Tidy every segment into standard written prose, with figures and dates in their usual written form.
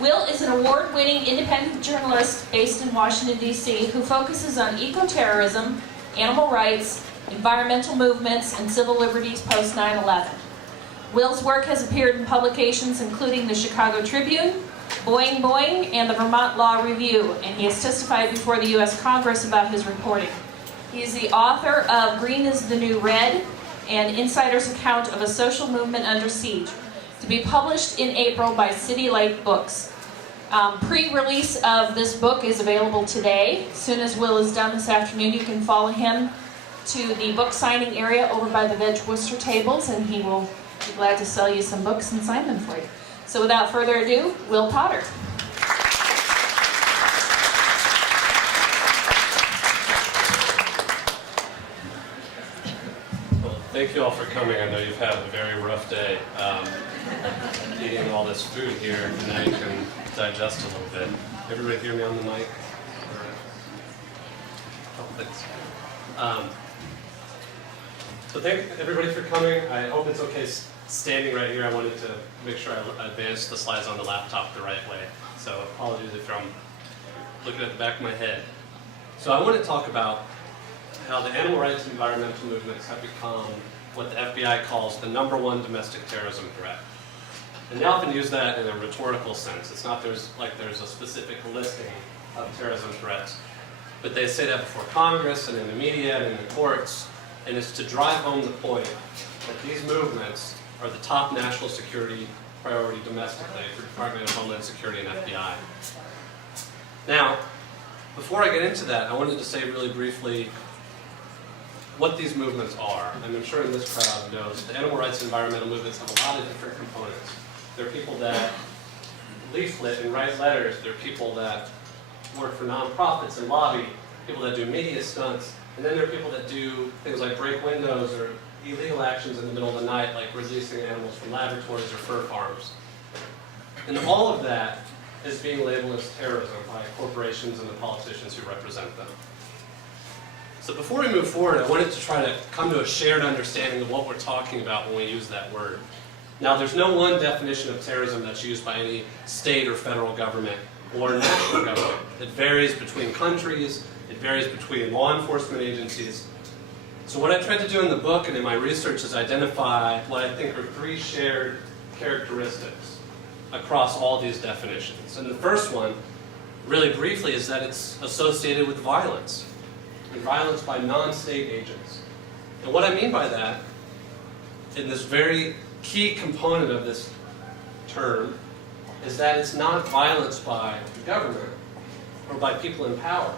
Will is an award-winning independent journalist based in Washington, D.C., who focuses on eco-terrorism, animal rights, environmental movements, and civil liberties post 9/11. Will's work has appeared in publications including the Chicago Tribune, Boing Boing, and the Vermont Law Review, and he has testified before the U.S. Congress about his reporting. He is the author of Green is the New Red, and Insider's Account of a Social Movement Under Siege, to be published in April by City Lake Books. Pre-release of this book is available today. As soon as Will is done this afternoon, you can follow him to the book signing area over by the Veg Worcester tables, and he will be glad to sell you some books and sign them for you. So without further ado, Will Potter. Thank you all for coming. I know you've had a very rough day eating all this food here, and now you can digest a little bit. Everybody hear me on the mic? Oh, thanks. So thank everybody for coming. I hope it's okay standing right here. I wanted to make sure I advanced the slides on the laptop the right way. So apologies if I'm looking at the back of my head. So I want to talk about how the animal rights and environmental movements have become what the FBI calls the #1 domestic terrorism threat. And they often use that in a rhetorical sense. It's not there's a specific listing of terrorism threats, but they say that before Congress and in the media and in the courts, and it's to drive home the point that these movements are the top national security priority domestically for Department of Homeland Security and FBI. Now, before I get into that, I wanted to say really briefly what these movements are. And I'm sure in this crowd knows the animal rights and environmental movements have a lot of different components. There are people that leaflet and write letters. There are people that work for nonprofits and lobby, people that do media stunts, and then there are people that do things like break windows or illegal actions in the middle of the night, like releasing animals from laboratories or fur farms. And all of that is being labeled as terrorism by corporations and the politicians who represent them. So before we move forward, I wanted to try to come to a shared understanding of what we're talking about when we use that word. Now, there's no one definition of terrorism that's used by any state or federal government or national government. It varies between countries, it varies between law enforcement agencies. So what I tried to do in the book and in my research is identify what I think are 3 shared characteristics across all these definitions. And the first one, really briefly, is that it's associated with violence, and violence by non-state agents. And what I mean by that, in this very key component of this term, is that it's not violence by the government or by people in power.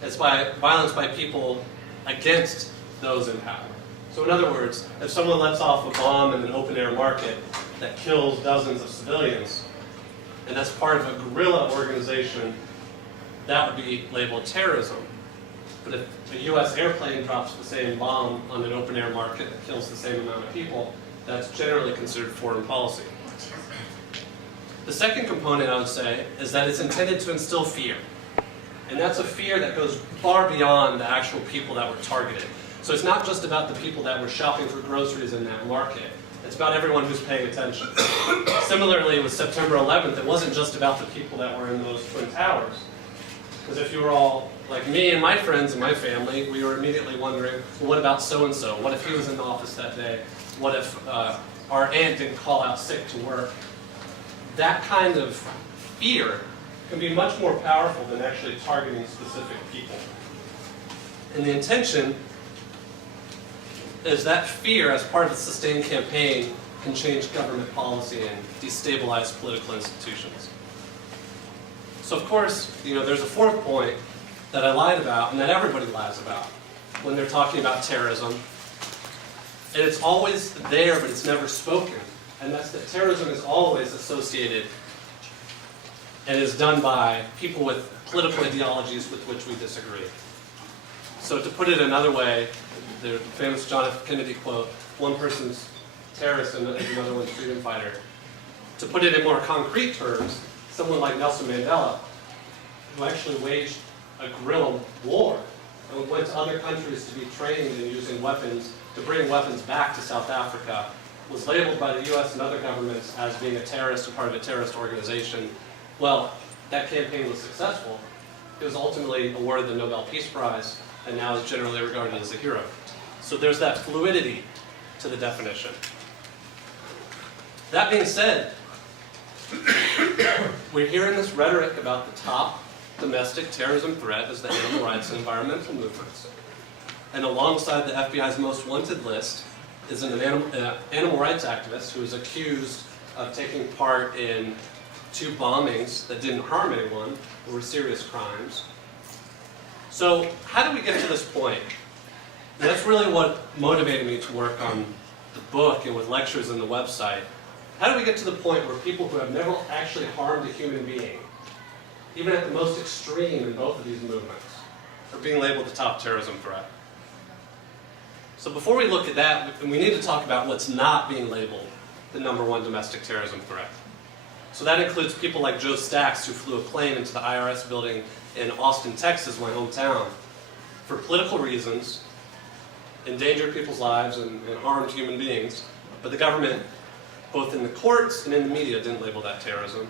It's by violence by people against those in power. So in other words, if someone lets off a bomb in an open-air market that kills dozens of civilians, and that's part of a guerrilla organization, that would be labeled terrorism. But if a U.S. airplane drops the same bomb on an open-air market that kills the same amount of people, that's generally considered foreign policy. The second component, I would say, is that it's intended to instill fear. And that's a fear that goes far beyond the actual people that were targeted. So it's not just about the people that were shopping for groceries in that market. It's about everyone who's paying attention. Similarly, with September 11th, it wasn't just about the people that were in those Twin Towers. Because if you were all like me and my friends and my family, we were immediately wondering, well, what about so-and-so? What if he was in the office that day? What if our aunt didn't call out sick to work? That kind of fear can be much more powerful than actually targeting specific people. And the intention is that fear, as part of a sustained campaign, can change government policy and destabilize political institutions. So of course, there's a fourth point that I lied about, and that everybody lies about when they're talking about terrorism. And it's always there, but it's never spoken. And that's that terrorism is always associated and is done by people with political ideologies with which we disagree. So to put it another way, the famous John F. Kennedy quote, one person's terrorist and another one's freedom fighter. To put it in more concrete terms, someone like Nelson Mandela, who actually waged a guerrilla war and went to other countries to be trained in using weapons, to bring weapons back to South Africa, was labeled by the US and other governments as being a terrorist or part of a terrorist organization, Well, that campaign was successful. It was ultimately awarded the Nobel Peace Prize, and now is generally regarded as a hero. So there's that fluidity to the definition. That being said, we're hearing this rhetoric about the top domestic terrorism threat is the animal rights and environmental movements. And alongside the FBI's most wanted list is an animal rights activist who is accused of taking part in 2 bombings that didn't harm anyone, but were serious crimes. So how did we get to this point? And that's really what motivated me to work on the book and with lectures and the website. How did we get to the point where people who have never actually harmed a human being, even at the most extreme in both of these movements, are being labeled the top terrorism threat? So before we look at that, we need to talk about what's not being labeled the #1 domestic terrorism threat. So that includes people like Joe Stacks, who flew a plane into the IRS building in Austin, Texas, my hometown, for political reasons, endangered people's lives and harmed human beings. But the government, both in the courts and in the media, didn't label that terrorism.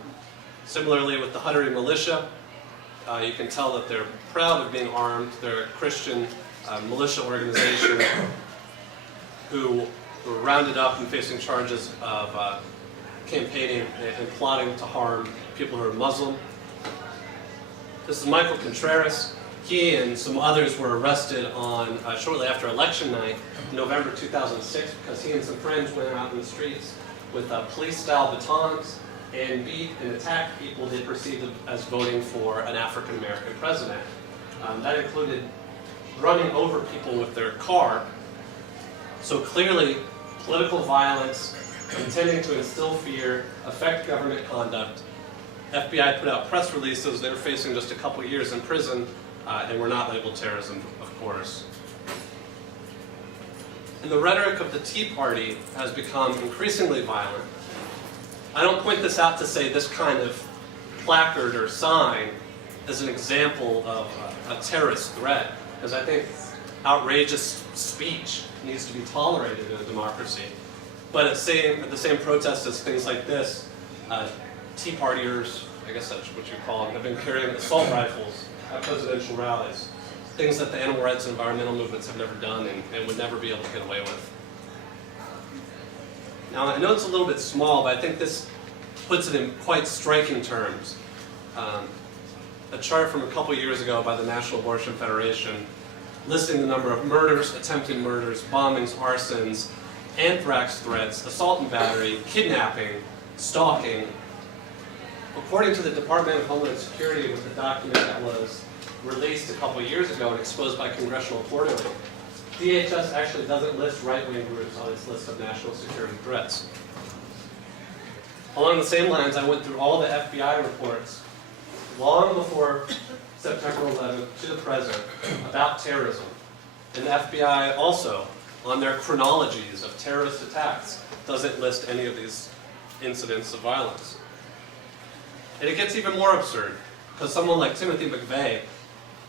Similarly with the Huttery militia, you can tell that they're proud of being armed. They're a Christian militia organization who were rounded up and facing charges of campaigning and plotting to harm people who are Muslim. This is Michael Contreras. He and some others were arrested on shortly after election night, November 2006, because he and some friends went out in the streets with police-style batons and beat and attacked people they perceived as voting for an African-American president. That included running over people with their car. So clearly, political violence, intending to instill fear, affect government conduct. FBI put out press releases. They were facing just a couple years in prison and were not labeled terrorism, of course. And the rhetoric of the Tea Party has become increasingly violent. I don't point this out to say this kind of placard or sign is an example of a terrorist threat, because I think outrageous speech needs to be tolerated in a democracy. But at the same protest as things like this, Tea Partiers, I guess that's what you call them, have been carrying assault rifles at presidential rallies. Things that the animal rights and environmental movements have never done and would never be able to get away with. Now, I know it's a little bit small, but I think this puts it in quite striking terms. A chart from a couple years ago by the National Abortion Federation listing the number of murders, attempted murders, bombings, arsons, anthrax threats, assault and battery, kidnapping, stalking. According to the Department of Homeland Security, with the document that was released a couple years ago and exposed by congressional reporting, DHS actually doesn't list right-wing groups on its list of national security threats. Along the same lines, I went through all the FBI reports long before September 11th to the present about terrorism. And the FBI also, on their chronologies of terrorist attacks, doesn't list any of these incidents of violence. And it gets even more absurd, because someone like Timothy McVeigh,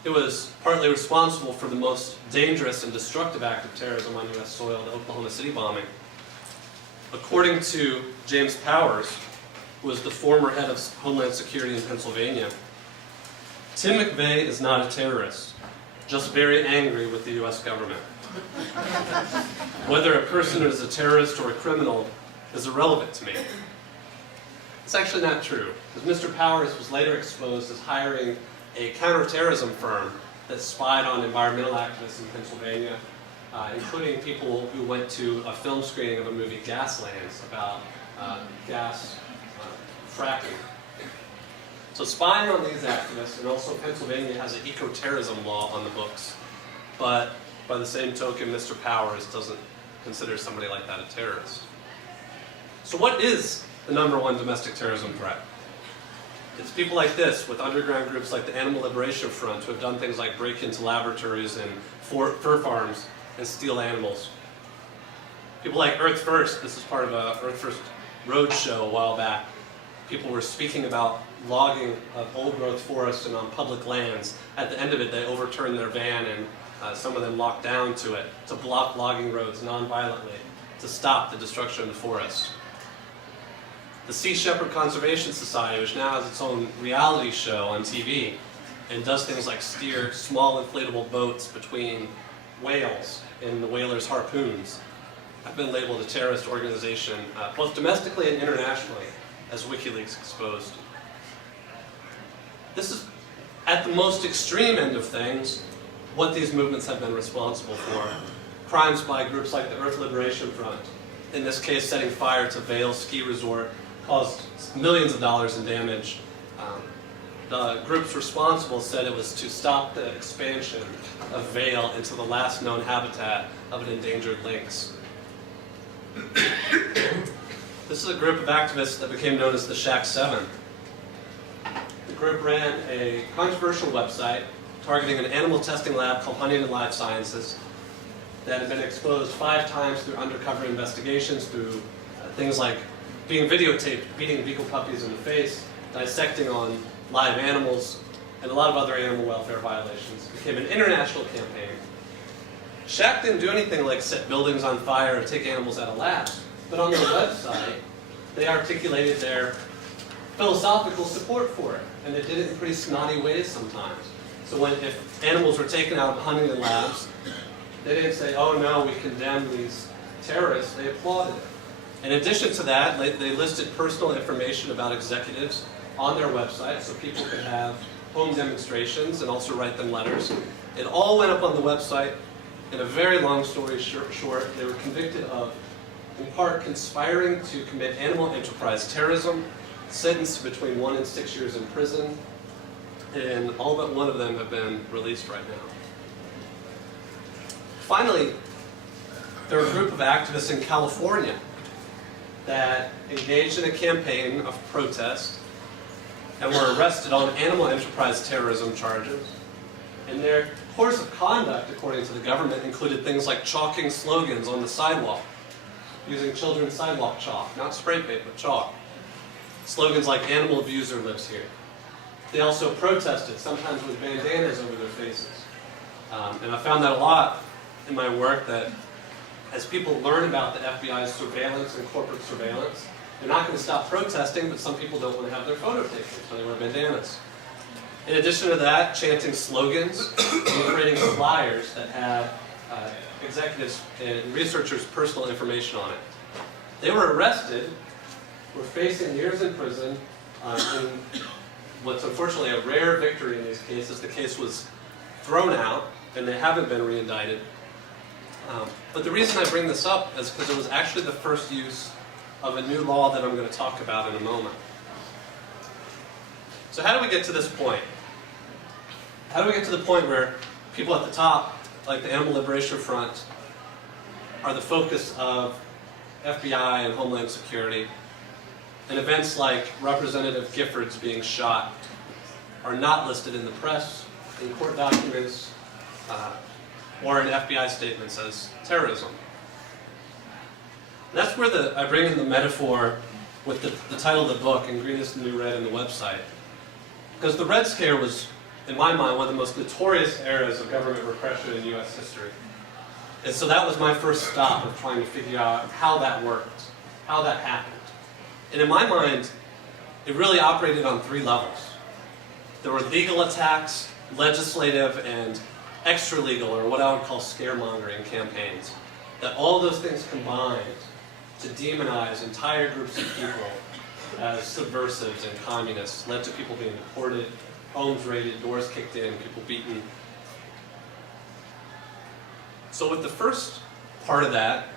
who was partly responsible for the most dangerous and destructive act of terrorism on U.S. soil, the Oklahoma City bombing, according to James Powers, who was the former head of Homeland Security in Pennsylvania, Tim McVeigh is not a terrorist, just very angry with the U.S. government. Whether a person is a terrorist or a criminal is irrelevant to me. It's actually not true, because Mr. Powers was later exposed as hiring a counterterrorism firm that spied on environmental activists in Pennsylvania, including people who went to a film screening of a movie, Gaslands, about gas fracking. So spying on these activists, and also Pennsylvania has an eco-terrorism law on the books, but by the same token, Mr. Powers doesn't consider somebody like that a terrorist. So what is the #1 domestic terrorism threat? It's people like this, with underground groups like the Animal Liberation Front, who have done things like break into laboratories and fur farms and steal animals. People like Earth First. This is part of a Earth First road show a while back. People were speaking about logging of old-growth forests and on public lands. At the end of it, they overturned their van and some of them locked down to it to block logging roads non-violently, to stop the destruction of the forest. The Sea Shepherd Conservation Society, which now has its own reality show on TV, and does things like steer small inflatable boats between whales and the whalers' harpoons, have been labeled a terrorist organization, both domestically and internationally, as WikiLeaks exposed. This is, at the most extreme end of things, what these movements have been responsible for. Crimes by groups like the Earth Liberation Front, in this case setting fire to Vail Ski Resort, caused millions of dollars in damage. The groups responsible said it was to stop the expansion of Vail into the last known habitat of an endangered lynx. This is a group of activists that became known as the Shack 7. The group ran a controversial website targeting an animal testing lab called Huntington Life Sciences that had been exposed 5 times through undercover investigations, through things like being videotaped, beating beagle puppies in the face, dissecting on live animals, and a lot of other animal welfare violations. It became an international campaign. Shack didn't do anything like set buildings on fire or take animals out of labs, but on their website, they articulated their philosophical support for it, and they did it in pretty snotty ways sometimes. So if animals were taken out of Huntington labs, they didn't say, oh no, we condemn these terrorists, they applauded it. In addition to that, they listed personal information about executives on their website so people could have home demonstrations and also write them letters. It all went up on the website. In a very long story short, they were convicted of, in part, conspiring to commit animal enterprise terrorism, sentenced to between 1 and 6 years in prison, and all but one of them have been released right now. Finally, there are a group of activists in California that engaged in a campaign of protest and were arrested on animal enterprise terrorism charges. And their course of conduct, according to the government, included things like chalking slogans on the sidewalk, using children's sidewalk chalk, not spray paint, but chalk. Slogans like "animal abuser lives here." They also protested, sometimes with bandanas over their faces. And I found that a lot in my work, that as people learn about the FBI's surveillance and corporate surveillance, they're not going to stop protesting, but some people don't want to have their photo taken, so they wear bandanas. In addition to that, chanting slogans and creating flyers that had executives and researchers' personal information on it. They were arrested, were facing years in prison, in what's unfortunately a rare victory in these cases. The case was thrown out, and they haven't been re-indicted. But the reason I bring this up is because it was actually the first use of a new law that I'm going to talk about in a moment. So how do we get to this point? How do we get to the point where people at the top, like the Animal Liberation Front, are the focus of FBI and Homeland Security, and events like Representative Giffords being shot are not listed in the press, in court documents, or in FBI statements as terrorism? And that's where I bring in the metaphor with the title of the book, "In Green is the New Red," and the website. Because the Red Scare was, in my mind, one of the most notorious eras of government repression in U.S. history. And so that was my first stop of trying to figure out how that worked, how that happened. And in my mind, it really operated on 3 levels. There were legal attacks, legislative, and extra-legal, or what I would call scaremongering campaigns. That all those things combined to demonize entire groups of people as subversives and communists, led to people being deported, homes raided, doors kicked in, people beaten. So with the first part of that,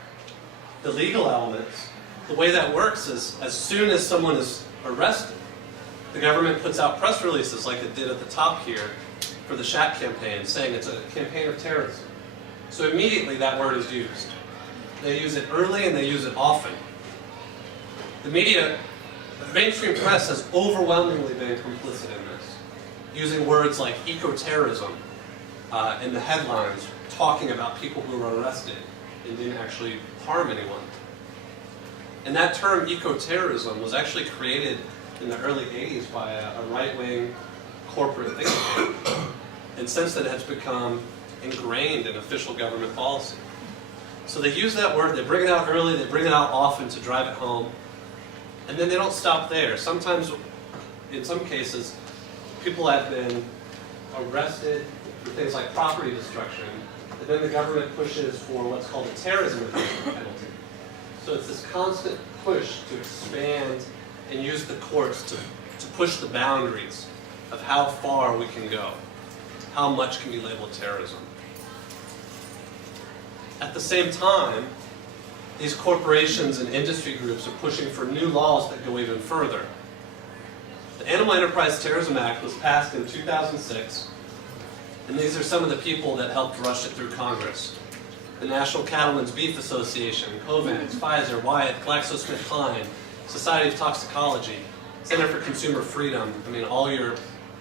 the legal elements, the way that works is as soon as someone is arrested, the government puts out press releases like it did at the top here for the Shack campaign, saying it's a campaign of terrorism. So immediately that word is used. They use it early and they use it often. The media, the mainstream press has overwhelmingly been complicit in this, using words like eco-terrorism in the headlines, talking about people who were arrested and didn't actually harm anyone. And that term eco-terrorism was actually created in the early 80s by a right-wing corporate think tank. And since then it has become ingrained in official government policy. So they use that word, they bring it out early, they bring it out often to drive it home. And then they don't stop there. Sometimes, in some cases, people have been arrested for things like property destruction, and then the government pushes for what's called a terrorism penalty. So it's this constant push to expand and use the courts to push the boundaries of how far we can go, how much can be labeled terrorism. At the same time, these corporations and industry groups are pushing for new laws that go even further. The Animal Enterprise Terrorism Act was passed in 2006, and these are some of the people that helped rush it through Congress. The National Cattlemen's Beef Association, Covance, Pfizer, Wyeth, GlaxoSmithKline, Society of Toxicology, Center for Consumer Freedom. I mean, all your,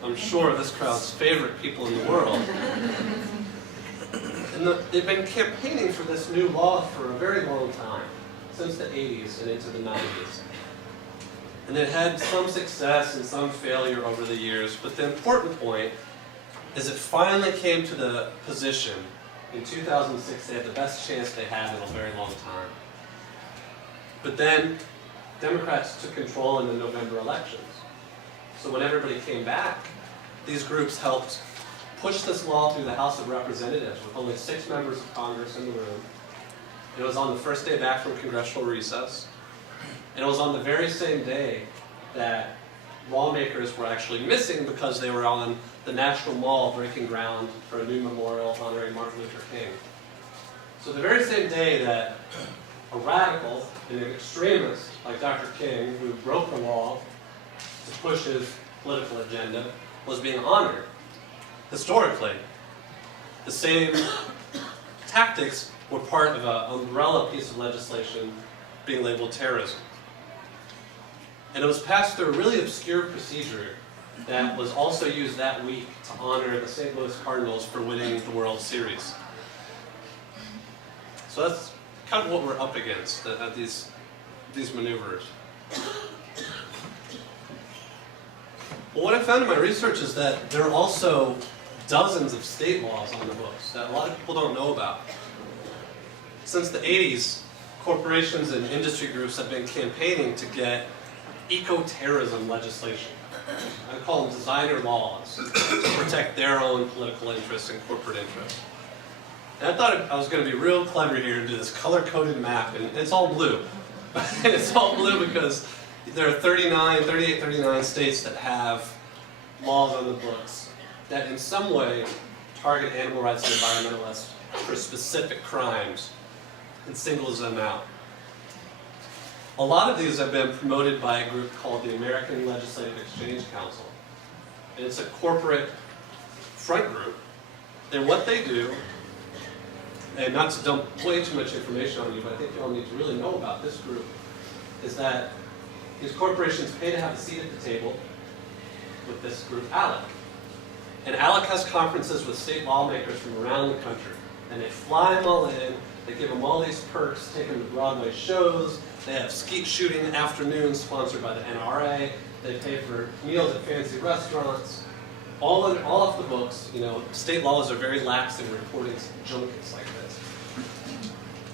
I'm sure, this crowd's favorite people in the world. And they've been campaigning for this new law for a very long time, since the 80s and into the 90s. And it had some success and some failure over the years, but the important point is it finally came to the position in 2006 they had the best chance they had in a very long time. But then Democrats took control in the November elections. So when everybody came back, these groups helped push this law through the House of Representatives with only 6 members of Congress in the room. It was on the first day back from congressional recess. And it was on the very same day that lawmakers were actually missing because they were on the National Mall breaking ground for a new memorial honoring Martin Luther King. So the very same day that a radical and an extremist like Dr. King, who broke the law to push his political agenda, was being honored, historically, the same tactics were part of an umbrella piece of legislation being labeled terrorism. And it was passed through a really obscure procedure that was also used that week to honor the St. Louis Cardinals for winning the World Series. So that's kind of what we're up against at these maneuvers. Well, what I found in my research is that there are also dozens of state laws on the books that a lot of people don't know about. Since the 80s, corporations and industry groups have been campaigning to get eco-terrorism legislation. I call them designer laws to protect their own political interests and corporate interests. And I thought I was going to be real clever here and do this color-coded map, and it's all blue. It's all blue because there are 38, 39 states that have laws on the books that in some way target animal rights and environmentalists for specific crimes and singles them out. A lot of these have been promoted by a group called the American Legislative Exchange Council. And it's a corporate front group. And what they do, and not to dump way too much information on you, but I think you all need to really know about this group, is that these corporations pay to have a seat at the table with this group, ALEC. And ALEC has conferences with state lawmakers from around the country. And they fly them all in, they give them all these perks, take them to Broadway shows, they have skeet shooting afternoons sponsored by the NRA, they pay for meals at fancy restaurants, all off the books. You know, state laws are very lax in reporting junkets like this.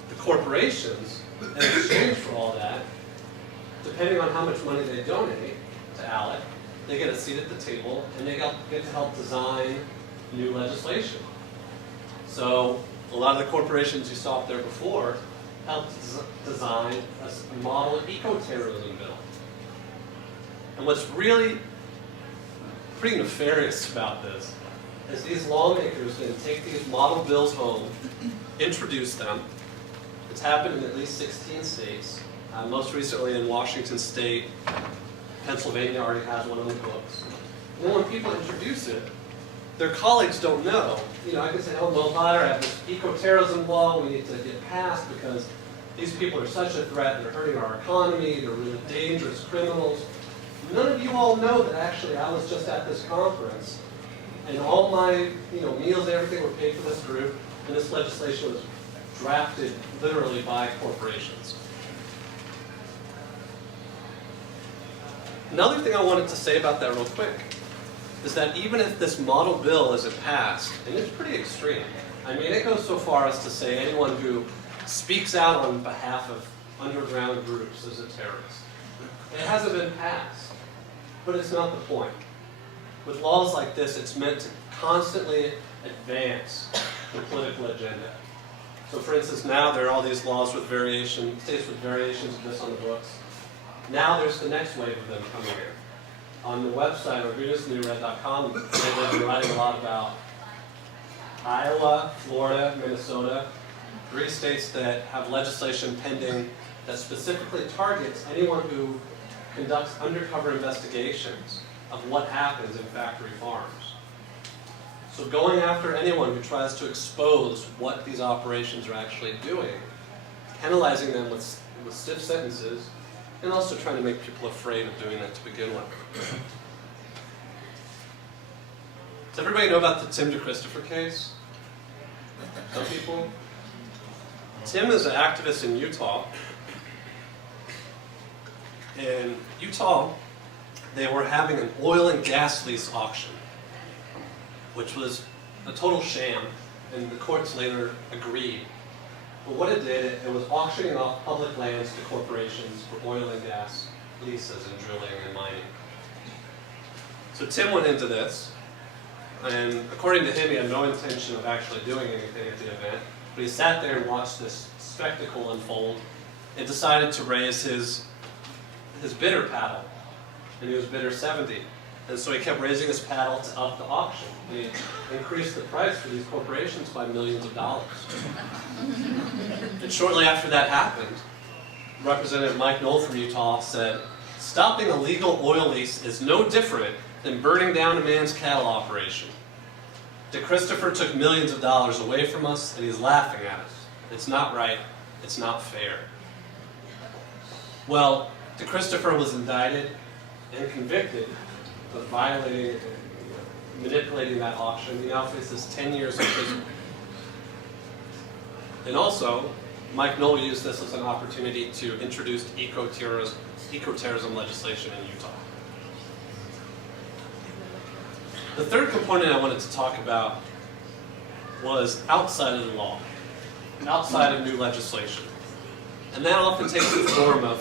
The corporations, in exchange for all that, depending on how much money they donate to ALEC, they get a seat at the table and they get to help design new legislation. So a lot of the corporations you saw up there before helped design a model eco-terrorism bill. And what's really pretty nefarious about this is these lawmakers then take these model bills home, introduce them. It's happened in at least 16 states. Most recently in Washington State, Pennsylvania already has one on the books. And then when people introduce it, their colleagues don't know. You know, I can say, oh, well, I have this eco-terrorism law we need to get passed because these people are such a threat, they're hurting our economy, they're really dangerous criminals. None of you all know that actually I was just at this conference and all my meals, everything were paid for this group, and this legislation was drafted literally by corporations. Another thing I wanted to say about that real quick is that even if this model bill isn't passed, and it's pretty extreme, I mean, it goes so far as to say anyone who speaks out on behalf of underground groups is a terrorist. It hasn't been passed, but it's not the point. With laws like this, it's meant to constantly advance the political agenda. So for instance, now there are all these laws with variations, states with variations of this on the books. Now there's the next wave of them coming in. On the website, argusnewred.com, they've been writing a lot about Iowa, Florida, Minnesota, 3 states that have legislation pending that specifically targets anyone who conducts undercover investigations of what happens in factory farms. So going after anyone who tries to expose what these operations are actually doing, penalizing them with stiff sentences, and also trying to make people afraid of doing that to begin with. Does everybody know about the Tim DeChristopher case? Some people? Tim is an activist in Utah. In Utah, they were having an oil and gas lease auction, which was a total sham, and the courts later agreed. But what it did, it was auctioning off public lands to corporations for oil and gas leases and drilling and mining. So Tim went into this, and according to him, he had no intention of actually doing anything at the event, but he sat there and watched this spectacle unfold and decided to raise his bidder paddle, and he was bidder 70. And so he kept raising his paddle to up the auction. He increased the price for these corporations by millions of dollars. And shortly after that happened, Representative Mike Knoll from Utah said, "Stopping a legal oil lease is no different than burning down a man's cattle operation. DeChristopher took millions of dollars away from us, and he's laughing at us. It's not right. It's not fair." Well, DeChristopher was indicted and convicted of violating and manipulating that auction. He now faces 10 years in prison. And also, Mike Knoll used this as an opportunity to introduce eco-terrorism legislation in Utah. The third component I wanted to talk about was outside of the law, outside of new legislation. And that often takes the form of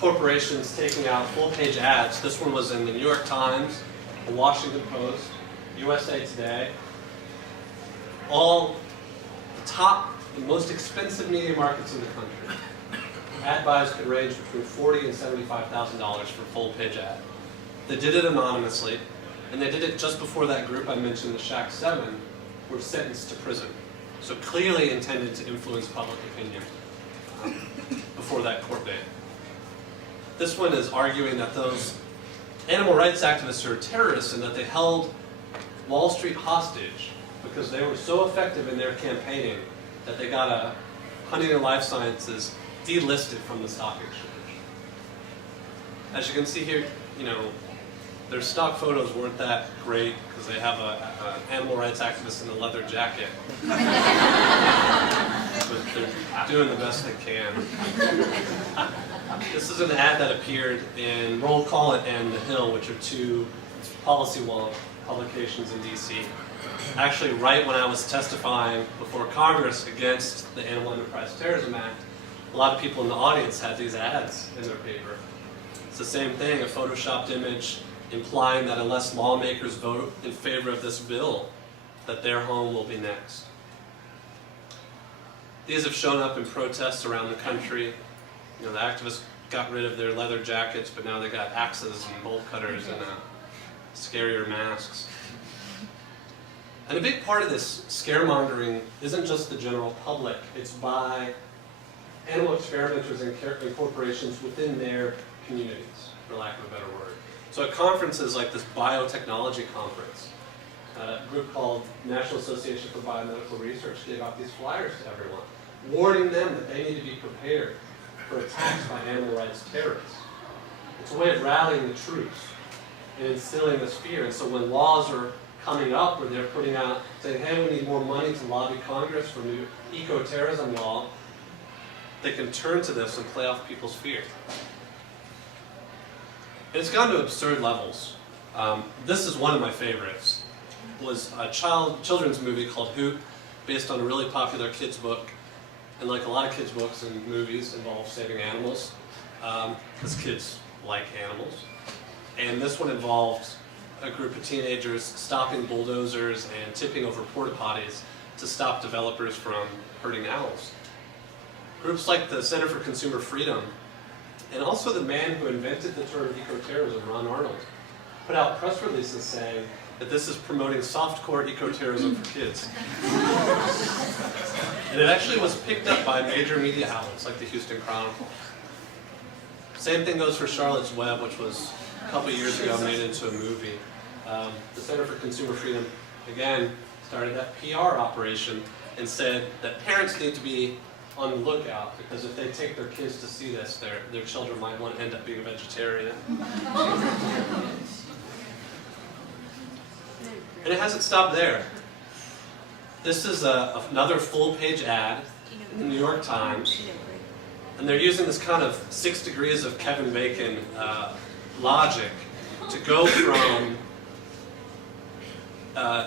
corporations taking out full-page ads. This one was in the New York Times, the Washington Post, USA Today. All the top and most expensive media markets in the country. Ad buys could range between $40,000 and $75,000 for a full-page ad. They did it anonymously, and they did it just before that group I mentioned, the Shack 7, were sentenced to prison. So clearly intended to influence public opinion before that court date. This one is arguing that those animal rights activists are terrorists and that they held Wall Street hostage because they were so effective in their campaigning that they got a Huntington Life Sciences delisted from the stock exchange. As you can see here, their stock photos weren't that great because they have an animal rights activist in a leather jacket. But they're doing the best they can. This is an ad that appeared in Roll Call It and The Hill, which are 2 policy wall publications in DC. Actually, right when I was testifying before Congress against the Animal Enterprise Terrorism Act, a lot of people in the audience had these ads in their paper. It's the same thing, a photoshopped image implying that unless lawmakers vote in favor of this bill, that their home will be next. These have shown up in protests around the country. The activists got rid of their leather jackets, but now they got axes and bolt cutters and scarier masks. And a big part of this scaremongering isn't just the general public, it's by animal experimenters and corporations within their communities, for lack of a better word. So at conferences like this biotechnology conference, a group called National Association for Biomedical Research gave out these flyers to everyone, warning them that they need to be prepared for attacks by animal rights terrorists. It's a way of rallying the troops and instilling this fear. And so when laws are coming up or they're putting out, saying, hey, we need more money to lobby Congress for new eco-terrorism law, they can turn to this and play off people's fear. And it's gone to absurd levels. This is one of my favorites. It was a children's movie called Hoot, based on a really popular kids book. And like a lot of kids' books and movies involve saving animals, because kids like animals. And this one involved a group of teenagers stopping bulldozers and tipping over porta potties to stop developers from hurting owls. Groups like the Center for Consumer Freedom, and also the man who invented the term eco-terrorism, Ron Arnold, put out press releases saying that this is promoting softcore eco-terrorism for kids. And it actually was picked up by major media outlets like the Houston Chronicle. Same thing goes for Charlotte's Web, which was a couple years ago made into a movie. The Center for Consumer Freedom, again, started that PR operation and said that parents need to be on the lookout, because if they take their kids to see this, their children might want to end up being a vegetarian. And it hasn't stopped there. This is another full-page ad in the New York Times, and they're using this kind of 6 degrees of Kevin Bacon logic to go from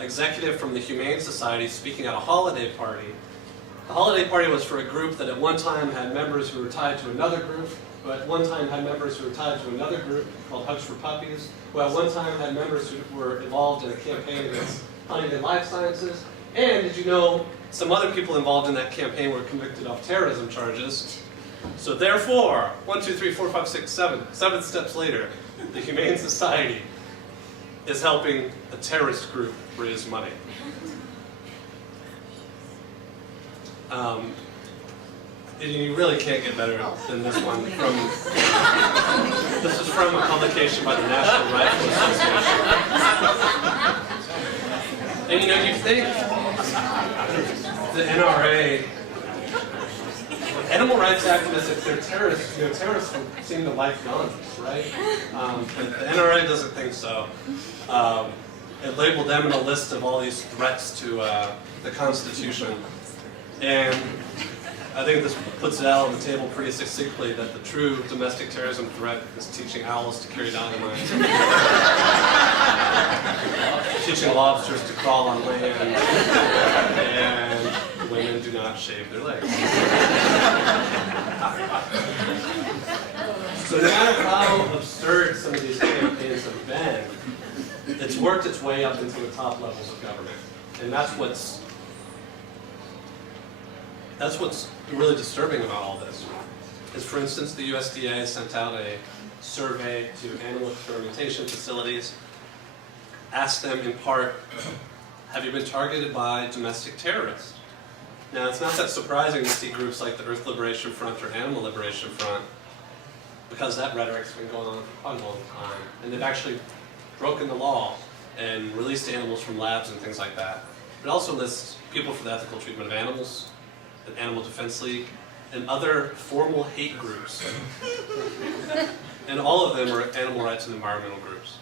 executive from the Humane Society speaking at a holiday party. The holiday party was for a group that at one time had members who were tied to another group, who at one time had members who were tied to another group called Hugs for Puppies, who at one time had members who were involved in a campaign against Huntington Life Sciences. And did you know some other people involved in that campaign were convicted of terrorism charges? So therefore, 1, 2, 3, 4, 5, 6, 7, 7 steps later, the Humane Society is helping a terrorist group raise money. And you really can't get better than this one. This is from a publication by the National Rifle Association. And you know, you think the NRA, animal rights activists, if they're terrorists, you know, terrorists seem to like guns, right? But the NRA doesn't think so. It labeled them in a list of all these threats to the Constitution. And I think this puts it out on the table pretty succinctly that the true domestic terrorism threat is teaching owls to carry dynamite. Teaching lobsters to crawl on land. And women do not shave their legs. So no matter how absurd some of these campaigns have been, it's worked its way up into the top levels of government. And that's what's really disturbing about all this. Is, for instance, the USDA sent out a survey to animal experimentation facilities, asked them in part, have you been targeted by domestic terrorists? Now, it's not that surprising to see groups like the Earth Liberation Front or Animal Liberation Front, because that rhetoric's been going on for quite a long time, and they've actually broken the law and released animals from labs and things like that. It also lists People for the Ethical Treatment of Animals, the Animal Defense League, and other formal hate groups. And all of them are animal rights and environmental groups.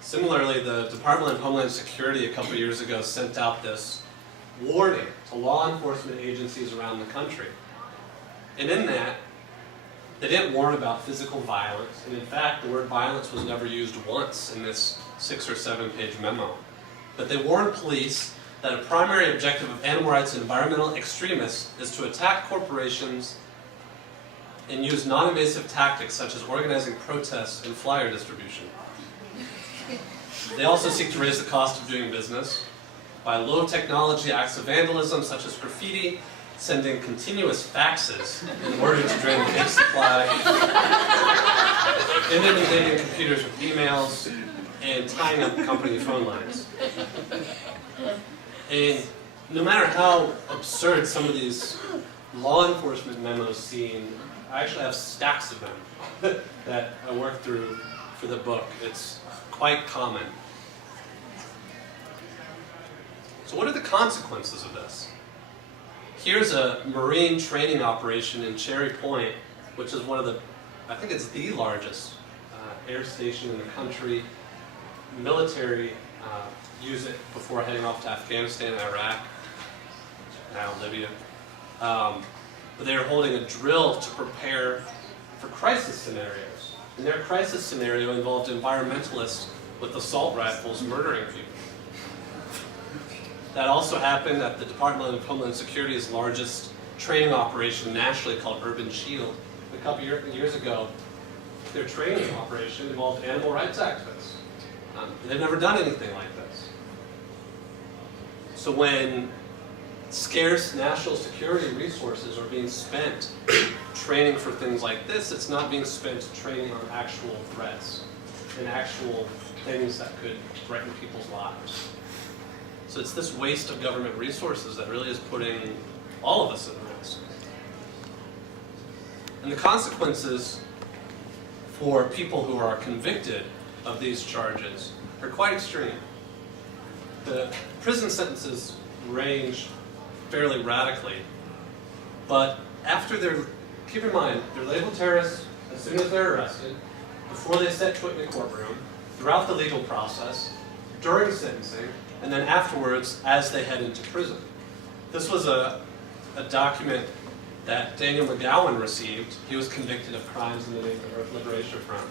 Similarly, the Department of Homeland Security a couple of years ago sent out this warning to law enforcement agencies around the country. And in that, they didn't warn about physical violence, and in fact, the word violence was never used once in this 6 or 7 page memo. But they warned police that a primary objective of animal rights and environmental extremists is to attack corporations and use non-invasive tactics such as organizing protests and flyer distribution. They also seek to raise the cost of doing business by low-technology acts of vandalism such as graffiti, sending continuous faxes in order to drain the ink supply, inundating computers with emails, and tying up company phone lines. And no matter how absurd some of these law enforcement memos seem, I actually have stacks of them that I worked through for the book. It's quite common. So what are the consequences of this? Here's a Marine training operation in Cherry Point, which is one of the, I think it's the largest air station in the country. Military use it before heading off to Afghanistan and Iraq, now Libya. But they are holding a drill to prepare for crisis scenarios. And their crisis scenario involved environmentalists with assault rifles murdering people. That also happened at the Department of Homeland Security's largest training operation nationally called Urban Shield, couple years ago, their training operation involved animal rights activists. They've never done anything like this. So when scarce national security resources are being spent training for things like this, it's not being spent training on actual threats and actual things that could threaten people's lives. So it's this waste of government resources that really is putting all of us at risk. And the consequences for people who are convicted of these charges are quite extreme. The prison sentences range fairly radically, but keep in mind, they're labeled terrorists as soon as they're arrested, before they set foot in the courtroom, throughout the legal process, during sentencing, and then afterwards as they head into prison. This was a document that Daniel McGowan received. He was convicted of crimes in the name of the Earth Liberation Front.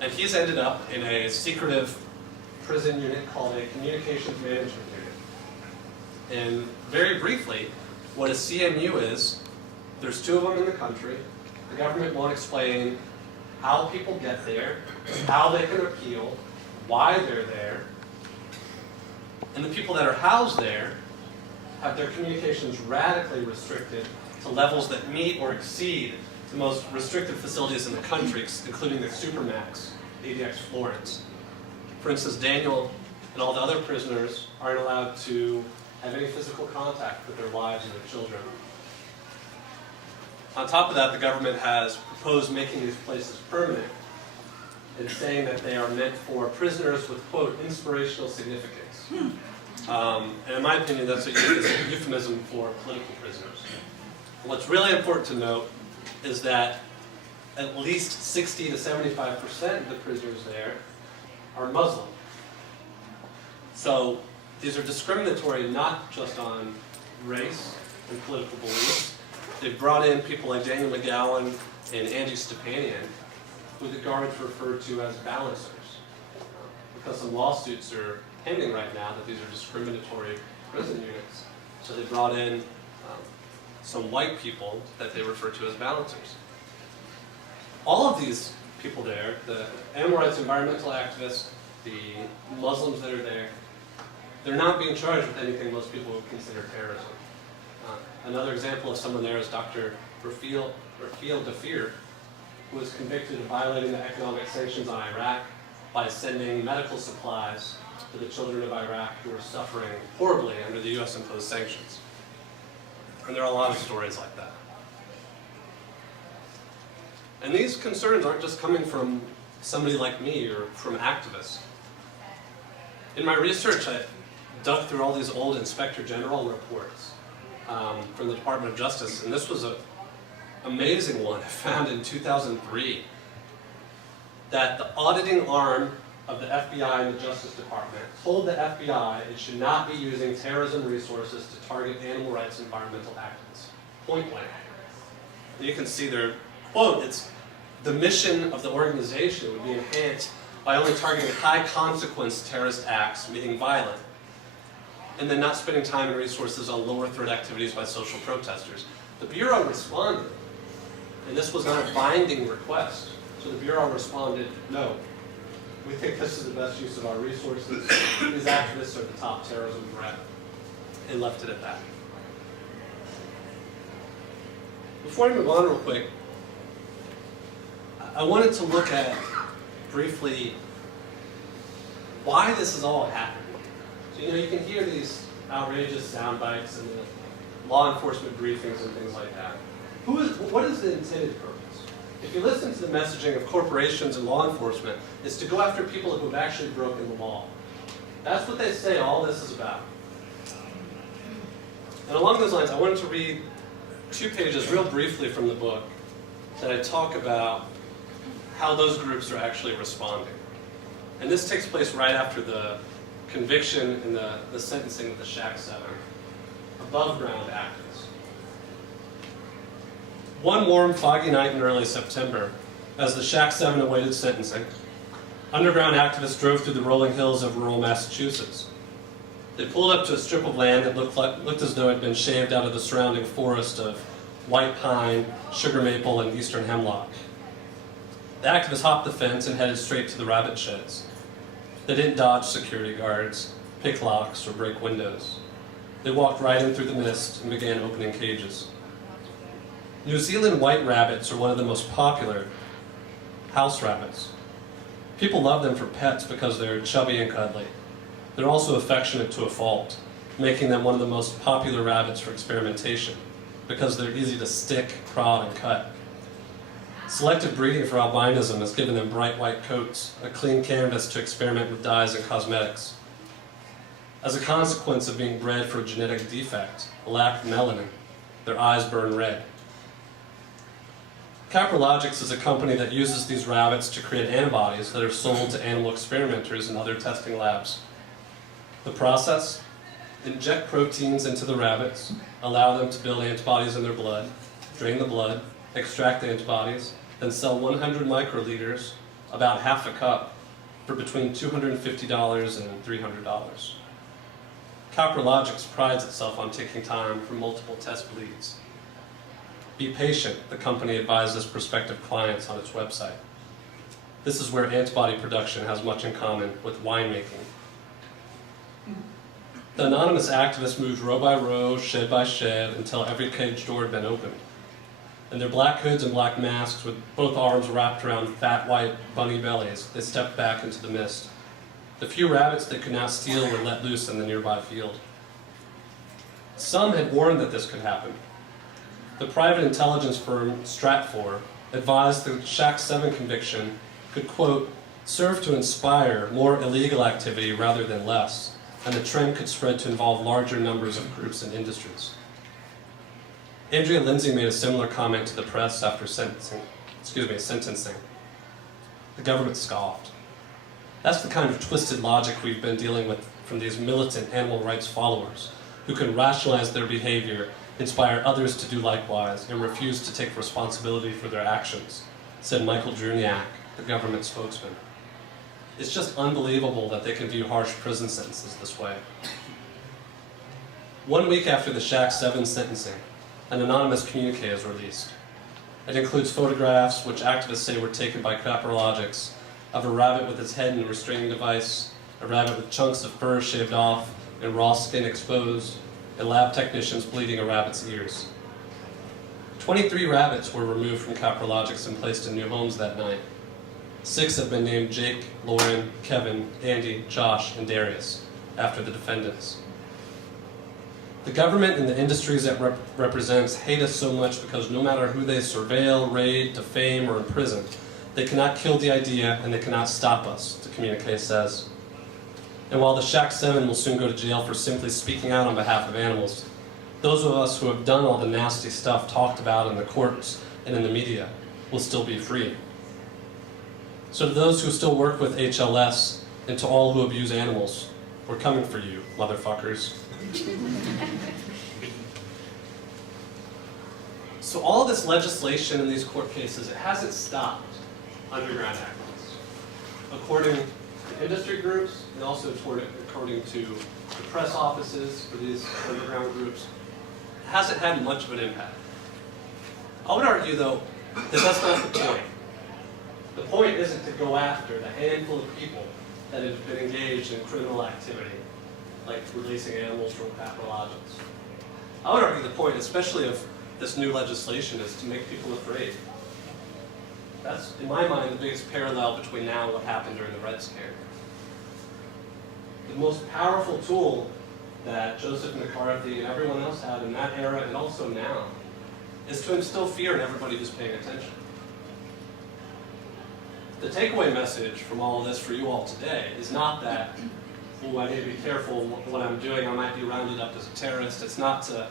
And he's ended up in a secretive prison unit called a Communications Management Unit. And very briefly, what a CMU is, there's 2 of them in the country. The government won't explain how people get there, how they can appeal, why they're there. And the people that are housed there have their communications radically restricted to levels that meet or exceed the most restricted facilities in the country, including the Supermax, ADX Florence. For instance, Daniel and all the other prisoners aren't allowed to have any physical contact with their wives and their children. On top of that, the government has proposed making these places permanent and saying that they are meant for prisoners with, quote, inspirational significance. And in my opinion, that's a euphemism for political prisoners. What's really important to note is that at least 60 to 75% of the prisoners there are Muslim. So these are discriminatory not just on race and political beliefs. They've brought in people like Daniel McGowan and Andy Stepanian, who the guards refer to as balancers, because some lawsuits are pending right now that these are discriminatory prison units. So they brought in some white people that they refer to as balancers. All of these people there, the animal rights environmental activists, the Muslims that are there, they're not being charged with anything most people would consider terrorism. Another example of someone there is Dr. Rafiel Dafir, who was convicted of violating the economic sanctions on Iraq by sending medical supplies to the children of Iraq who are suffering horribly under the U.S. imposed sanctions. And there are a lot of stories like that. And these concerns aren't just coming from somebody like me or from activists. In my research, I dug through all these old Inspector General reports from the Department of Justice, and this was an amazing one I found in 2003, that the auditing arm of the FBI and the Justice Department told the FBI it should not be using terrorism resources to target animal rights and environmental activists. Point blank. And you can see their quote, it's the mission of the organization would be enhanced by only targeting high consequence terrorist acts, meaning violent, and then not spending time and resources on lower threat activities by social protesters. The Bureau responded, and this was not a binding request. So the Bureau responded, no, we think this is the best use of our resources. These activists are the top terrorism threat, and left it at that. Before I move on real quick, I wanted to look at briefly why this is all happening. So, you can hear these outrageous sound bites and the law enforcement briefings and things like that. What is the intended purpose? If you listen to the messaging of corporations and law enforcement, it's to go after people who have actually broken the law. That's what they say all this is about. And along those lines, I wanted to read 2 pages real briefly from the book that I talk about how those groups are actually responding. And this takes place right after the conviction and the sentencing of the Shack 7 above-ground activists. One warm, foggy night in early September, as the Shack 7 awaited sentencing, underground activists drove through the rolling hills of rural Massachusetts. They pulled up to a strip of land that looked as though it had been shaved out of the surrounding forest of white pine, sugar maple, and eastern hemlock. The activists hopped the fence and headed straight to the rabbit sheds. They didn't dodge security guards, pick locks, or break windows. They walked right in through the mist and began opening cages. New Zealand white rabbits are one of the most popular house rabbits. People love them for pets because they're chubby and cuddly. They're also affectionate to a fault, making them one of the most popular rabbits for experimentation because they're easy to stick, prod, and cut. Selective breeding for albinism has given them bright white coats, a clean canvas to experiment with dyes and cosmetics. As a consequence of being bred for a genetic defect, a lack of melanin, their eyes burn red. Caprologics is a company that uses these rabbits to create antibodies that are sold to animal experimenters and other testing labs. The process? Inject proteins into the rabbits, allow them to build antibodies in their blood, drain the blood, extract the antibodies, then sell 100 microliters, about half a cup, for between $250 and $300. Caprologics prides itself on taking time for multiple test bleeds. Be patient, the company advises prospective clients on its website. This is where antibody production has much in common with winemaking. The anonymous activists moved row by row, shed by shed, until every cage door had been opened. In their black hoods and black masks, with both arms wrapped around fat white bunny bellies, they stepped back into the mist. The few rabbits they could now steal were let loose in the nearby field. Some had warned that this could happen. The private intelligence firm Stratfor advised the Shack 7 conviction could, quote, serve to inspire more illegal activity rather than less, and the trend could spread to involve larger numbers of groups and industries. Andrea Lindsay made a similar comment to the press after sentencing. The government scoffed. That's the kind of twisted logic we've been dealing with from these militant animal rights followers, who can rationalize their behavior, inspire others to do likewise, and refuse to take responsibility for their actions, said Michael Druniak, the government spokesman. It's just unbelievable that they can view harsh prison sentences this way. 1 week after the Shack 7 sentencing, an anonymous communique is released. It includes photographs, which activists say were taken by Caprologics, of a rabbit with its head in a restraining device, a rabbit with chunks of fur shaved off and raw skin exposed, and lab technicians bleeding a rabbit's ears. 23 rabbits were removed from Caprologics and placed in new homes that night. 6 have been named Jake, Lauren, Kevin, Andy, Josh, and Darius, after the defendants. The government and the industries it represents hate us so much because no matter who they surveil, raid, defame, or imprison, they cannot kill the idea and they cannot stop us, the communique says. And while the Shack 7 will soon go to jail for simply speaking out on behalf of animals, those of us who have done all the nasty stuff talked about in the courts and in the media will still be free. So to those who still work with HLS and to all who abuse animals, we're coming for you, motherfuckers. So all this legislation in these court cases, it hasn't stopped underground activists. According to industry groups, and also according to the press offices for these underground groups, it hasn't had much of an impact. I would argue, though, that that's not the point. The point isn't to go after the handful of people that have been engaged in criminal activity, like releasing animals from Caprologics. I would argue the point, especially of this new legislation, is to make people afraid. That's, in my mind, the biggest parallel between now and what happened during the Red Scare. The most powerful tool that Joseph McCarthy and everyone else had in that era and also now is to instill fear in everybody who's paying attention. The takeaway message from all of this for you all today is not that, oh, I need to be careful what I'm doing, I might be rounded up as a terrorist. It's not to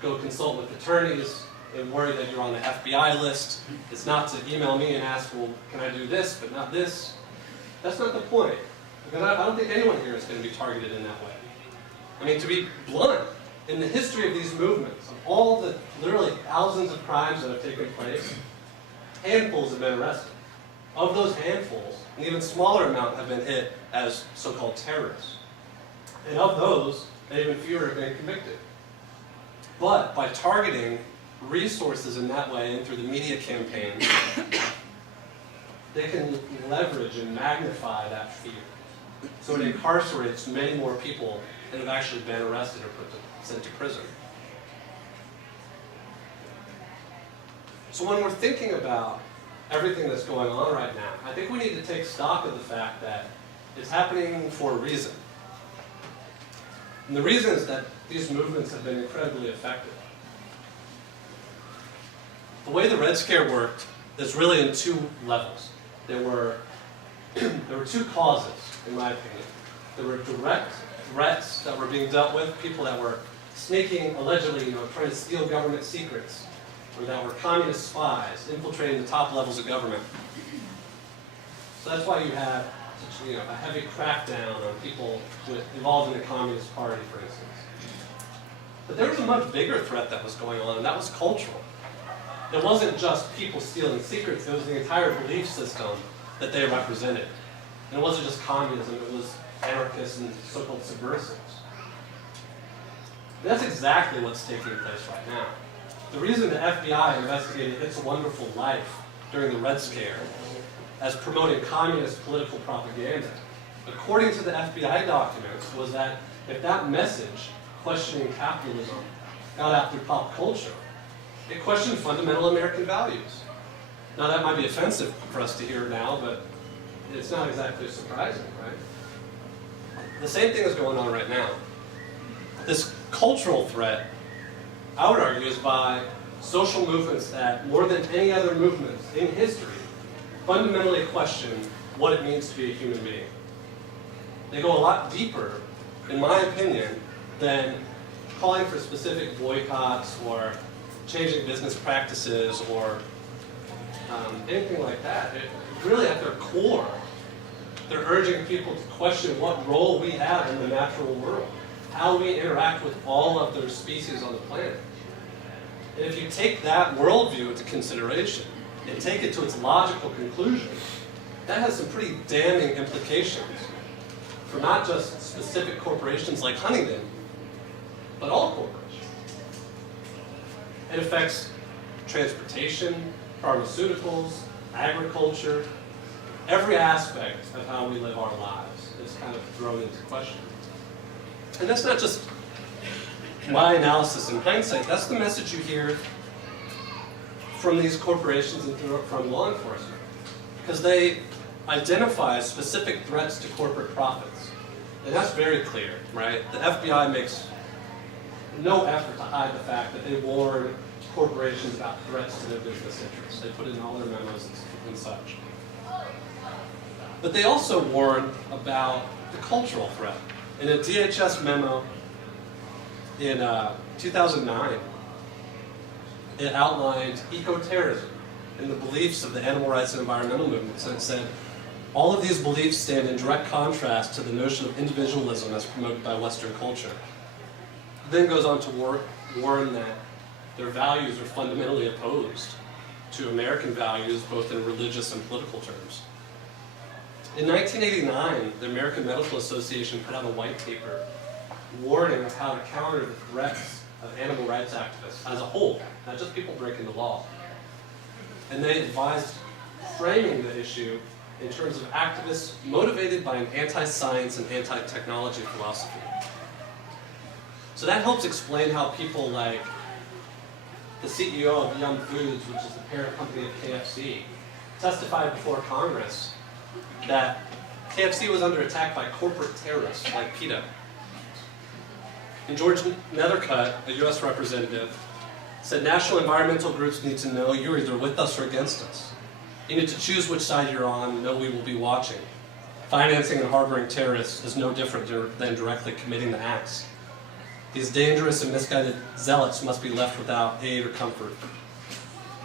go consult with attorneys and worry that you're on the FBI list. It's not to email me and ask, well, can I do this but not this? That's not the point. Because I don't think anyone here is going to be targeted in that way. I mean, to be blunt, in the history of these movements, of all the literally thousands of crimes that have taken place, handfuls have been arrested. Of those handfuls, an even smaller amount have been hit as so-called terrorists. And of those, even fewer have been convicted. But by targeting resources in that way and through the media campaigns, they can leverage and magnify that fear. So it incarcerates many more people than have actually been arrested or sent to prison. So when we're thinking about everything that's going on right now, I think we need to take stock of the fact that it's happening for a reason. And the reason is that these movements have been incredibly effective. The way the Red Scare worked is really in two levels. There were two causes, in my opinion. There were direct threats that were being dealt with, people that were sneaking, allegedly, trying to steal government secrets, or that were communist spies infiltrating the top levels of government. So that's why you had such, a heavy crackdown on people involved in the Communist Party, for instance. But there was a much bigger threat that was going on, and that was cultural. It wasn't just people stealing secrets, it was the entire belief system that they represented. And it wasn't just communism, it was anarchists and so-called subversives. And that's exactly what's taking place right now. The reason the FBI investigated It's a Wonderful Life during the Red Scare as promoting communist political propaganda, according to the FBI documents, was that if that message, questioning capitalism, got out through pop culture, it questioned fundamental American values. Now that might be offensive for us to hear now, but it's not exactly surprising, right? The same thing is going on right now. This cultural threat, I would argue, is by social movements that, more than any other movements in history, fundamentally question what it means to be a human being. They go a lot deeper, in my opinion, than calling for specific boycotts or changing business practices or anything like that. Really, at their core, they're urging people to question what role we have in the natural world, how we interact with all of the species on the planet. And if you take that worldview into consideration and take it to its logical conclusion, that has some pretty damning implications for not just specific corporations like Huntington, but all corporations. It affects transportation, pharmaceuticals, agriculture, every aspect of how we live our lives is kind of thrown into question. And that's not just my analysis in hindsight, that's the message you hear from these corporations and from law enforcement. Because they identify specific threats to corporate profits. And that's very clear, right? The FBI makes no effort to hide the fact that they warn corporations about threats to their business interests. They put it in all their memos and such. But they also warn about the cultural threat. In a DHS memo in 2009, it outlined eco-terrorism and the beliefs of the animal rights and environmental movements. And it said, all of these beliefs stand in direct contrast to the notion of individualism as promoted by Western culture. It then goes on to warn that their values are fundamentally opposed to American values, both in religious and political terms. In 1989, the American Medical Association put out a white paper warning of how to counter the threats of animal rights activists as a whole, not just people breaking the law. And they advised framing the issue in terms of activists motivated by an anti-science and anti-technology philosophy. So that helps explain how people like the CEO of Yum Foods, which is the parent company of KFC, testified before Congress that KFC was under attack by corporate terrorists like PETA. And George Nethercutt, a U.S. representative, said national environmental groups need to know you're either with us or against us. You need to choose which side you're on and know we will be watching. Financing and harboring terrorists is no different than directly committing the acts. These dangerous and misguided zealots must be left without aid or comfort.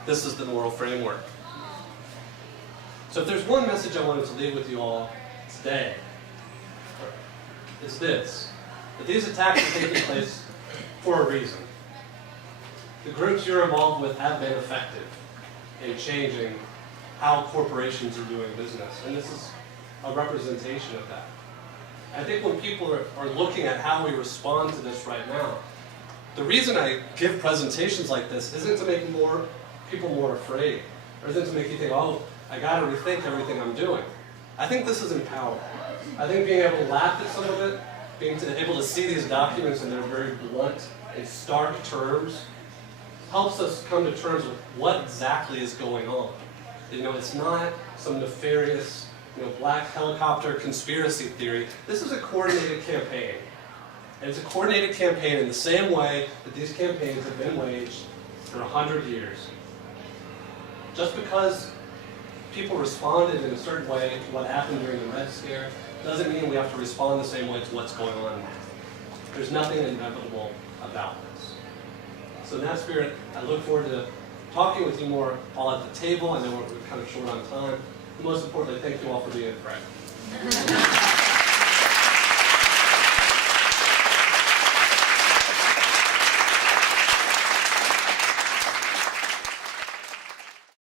This is the moral framework. So if there's one message I wanted to leave with you all today, it's this: that these attacks are taking place for a reason. The groups you're involved with have been effective in changing how corporations are doing business, and this is a representation of that. I think when people are looking at how we respond to this right now, the reason I give presentations like this isn't to make people more afraid, or isn't to make you think, oh, I got to rethink everything I'm doing. I think this is empowering. I think being able to laugh at some of it, being able to see these documents in their very blunt and stark terms, helps us come to terms with what exactly is going on. You know, it's not some nefarious, black helicopter conspiracy theory. This is a coordinated campaign. And it's a coordinated campaign in the same way that these campaigns have been waged for 100 years. Just because people responded in a certain way to what happened during the Red Scare doesn't mean we have to respond the same way to what's going on now. There's nothing inevitable about this. So in that spirit, I look forward to talking with you more all at the table. I know we're kind of short on time. Most importantly, thank you all for being present.